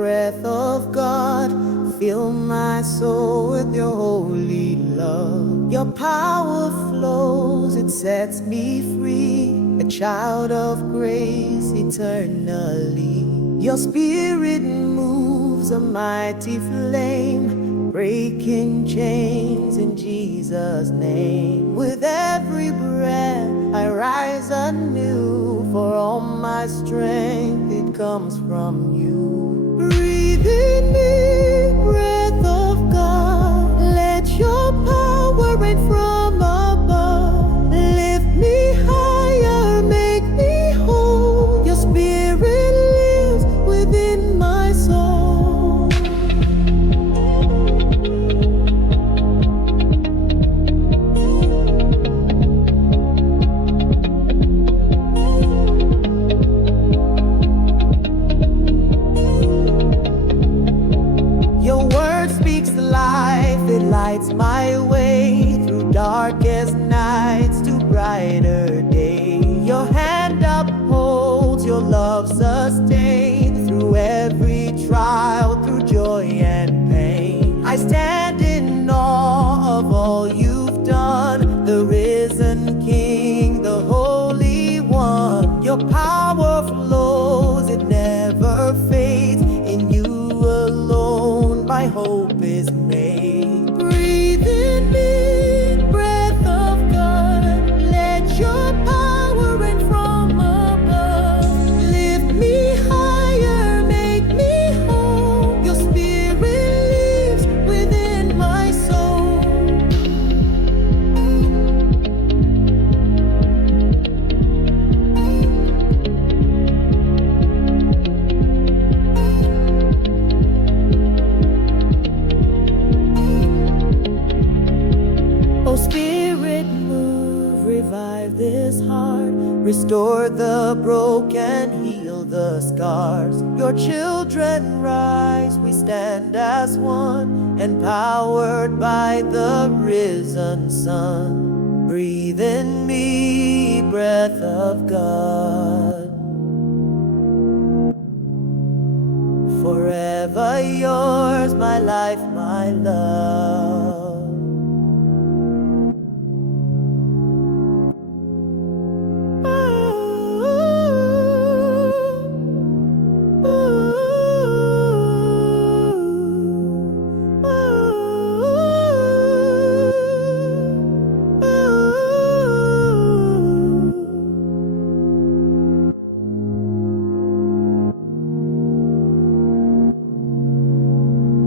breath of God, fill my soul with your holy love. Your power flows, it sets me free, a child of grace eternally. Your spirit moves, a mighty flame, breaking chains in Jesus' name. With every breath I rise anew, for all my strength it comes from you. Breathe in me, breath of God, let your power rain from above. Lift me higher, make me whole. Your spirit lives within my soul. Your word speaks life, it lights my way through darkest nights to brighter days. Your hand upholds, your love sustains through every trial, through joy and pain. I stand in awe of all you've done, the risen King, the Holy One. Your power flows, it never fades. In you alone my hope is made. Breathe in me, breath of God, let your power rain from above. Lift me higher, make me whole. Your spirit lives within my soul. Oh Spirit, move, revive this heart, restore the broken, heal the scars. Your children rise, we stand as one, empowered by the risen Son. Breathe in me, breath of God, forever yours, my life, my love.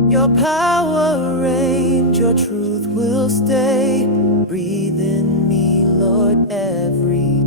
Your power reigns, your truth will stay. Breathe in me, Lord, every